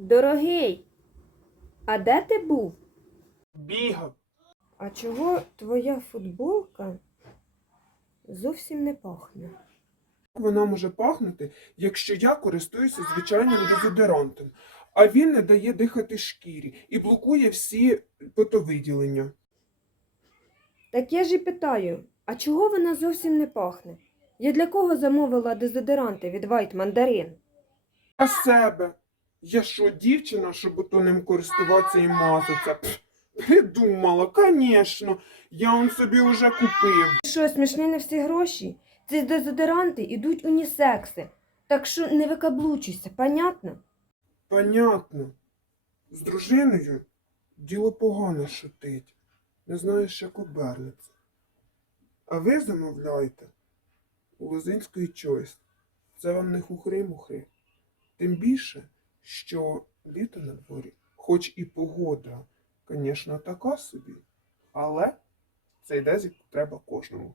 Дорогий, а де ти був? Бігав. А чого твоя футболка зовсім не пахне? Вона може пахнути, якщо я користуюся звичайним дезодорантом, а він не дає дихати шкірі і блокує всі потовиділення. Так я ж і питаю, а чого вона зовсім не пахне? Я для кого замовила дезодоранти від White Mandarin? А себе? Я що, дівчина, щоб ото ним користуватися і мазатися? Пф, Придумала, звісно. Я он собі вже купив. Що, смішні на всі гроші? Ці дезодоранти ідуть унісекси. Так що не викаблучуйся, понятно? Понятно. З дружиною діло погано шутить. Не знаєш, як обернеться. А ви замовляєте у Лозинської чойс. Це вам не хухри-мухри. Тим більше, що літо на дворі, хоч і погода, звісно, така собі, але цей дезик треба кожному.